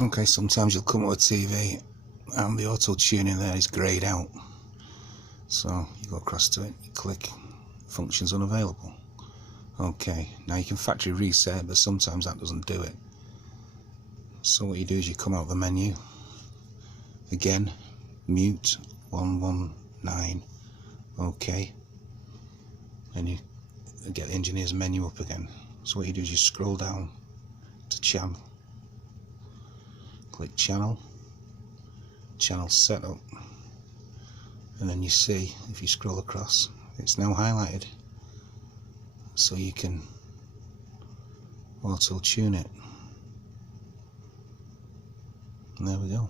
Okay, sometimes you'll come to a TV and the auto tuning there is greyed out, so you go across to it, you click functions unavailable. Okay, now you can factory reset, but sometimes that doesn't do it. So what you do is you come out of the menu again, mute 119, okay, and you get the engineer's menu up again. So what you do is you scroll down to channel, click channel setup, and then you see, if you scroll across, it's now highlighted, so you can auto tune it. And there we go.